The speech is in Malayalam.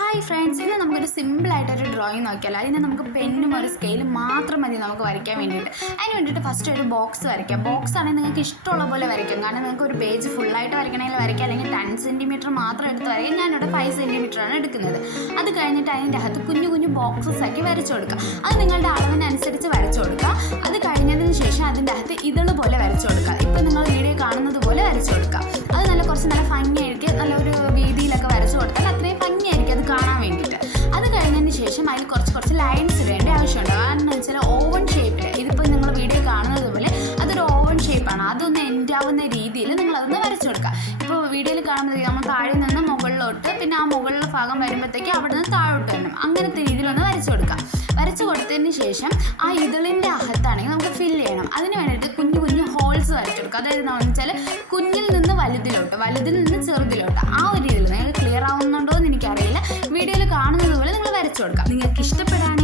ഹായ് ഫ്രണ്ട്സ്, ഇന്ന് നമുക്കൊരു സിമ്പിളായിട്ടൊരു ഡ്രോയിങ് നോക്കിയാലോ. അതിന് നമുക്ക് പെന്നും ഒരു സ്കെയിലും മാത്രം മതി നമുക്ക് വരയ്ക്കാൻ വേണ്ടിയിട്ട്. അതിന് വേണ്ടിയിട്ട് ഫസ്റ്റ് ഒരു ബോക്സ് വരയ്ക്കാം. ബോക്സ് ആണെങ്കിൽ നിങ്ങൾക്ക് ഇഷ്ടമുള്ള പോലെ വരയ്ക്കാം. കാരണം നിങ്ങൾക്ക് ഒരു പേജ് ഫുള്ളായിട്ട് വരയ്ക്കണമെങ്കിൽ വരയ്ക്കാം, അല്ലെങ്കിൽ 10 സെൻറ്റിമീറ്റർ മാത്രം എടുത്ത് വരയ്ക്കാം. ഞാനിവിടെ 5 സെൻറ്റിമീറ്ററാണ് എടുക്കുന്നത്. അത് കഴിഞ്ഞിട്ട് അതിൻ്റെ അകത്ത് കുഞ്ഞു കുഞ്ഞു ബോക്സസ് ആക്കി വരച്ചു കൊടുക്കുക. അത് നിങ്ങളുടെ അളവിനനുസരിച്ച് വരച്ചു കൊടുക്കുക. അത് കഴിഞ്ഞതിന് ശേഷം അതിൻ്റെ അകത്ത് ഇതള് പോലെ വരച്ചു കൊടുക്കുക. ഇപ്പം നിങ്ങൾ വീഡിയോ കാണുന്നത് പോലെ വരച്ചു കൊടുക്കുക. അത് കുറച്ച് നല്ല ഭംഗിയായിരിക്കും. നല്ലൊരു വീതിയിലൊക്കെ വരച്ചു കൊടുത്താൽ അത്രയും ഭംഗിയായിരിക്കും അത് കാണാൻ വേണ്ടിയിട്ട്. അത് കഴിഞ്ഞതിന് ശേഷം അതിൽ കുറച്ച് ലൈൻസ് ഇടേണ്ട ആവശ്യമുണ്ട്. കാരണം എന്ന് വെച്ചാൽ ഓവൻ ഷേപ്പിൽ, ഇതിപ്പോൾ നിങ്ങൾ വീഡിയോ കാണുന്നത് പോലെ അതൊരു ഓവൻ ഷേപ്പാണ്. അതൊന്ന് എൻഡ് ആവുന്ന രീതിയിൽ നിങ്ങളതൊന്ന് വരച്ചു കൊടുക്കുക. ഇപ്പോൾ വീഡിയോയിൽ കാണുന്നത് നമ്മൾ താഴെ നിന്ന് മുകളിലോട്ട്, പിന്നെ ആ മുകളിലെ ഭാഗം വരുമ്പോഴത്തേക്ക് അവിടെ നിന്ന് താഴോട്ട് വരണം. അങ്ങനത്തെ രീതിയിലൊന്ന് വരച്ചു കൊടുക്കുക. വരച്ചു കൊടുത്തതിന് ശേഷം ആ ഇതളിൻ്റെ അകത്താണെങ്കിൽ നമുക്ക് ഫില്ല് ചെയ്യണം. അതിന് വേണ്ടിയിട്ട് കുഞ്ഞു കുഞ്ഞു ഹോൾസ് വരച്ചു കൊടുക്കുക. അതായത് എന്ന് വെച്ചാൽ കുഞ്ഞിൽ നിന്ന് വലുതിലോട്ട്, വലുതിൽ നിന്ന് ചെറുതിലോട്ട്, ആ ഒരു രീതിയിൽ. നിങ്ങൾക്ക് ക്ലിയർ ആവുന്നുണ്ടോ എന്ന് എനിക്കറിയില്ല. വീഡിയോയിൽ കാണുന്നത് പോലെ നിങ്ങൾ വരച്ചു കൊടുക്കുക. നിങ്ങൾക്ക് ഇഷ്ടപ്പെടാൻ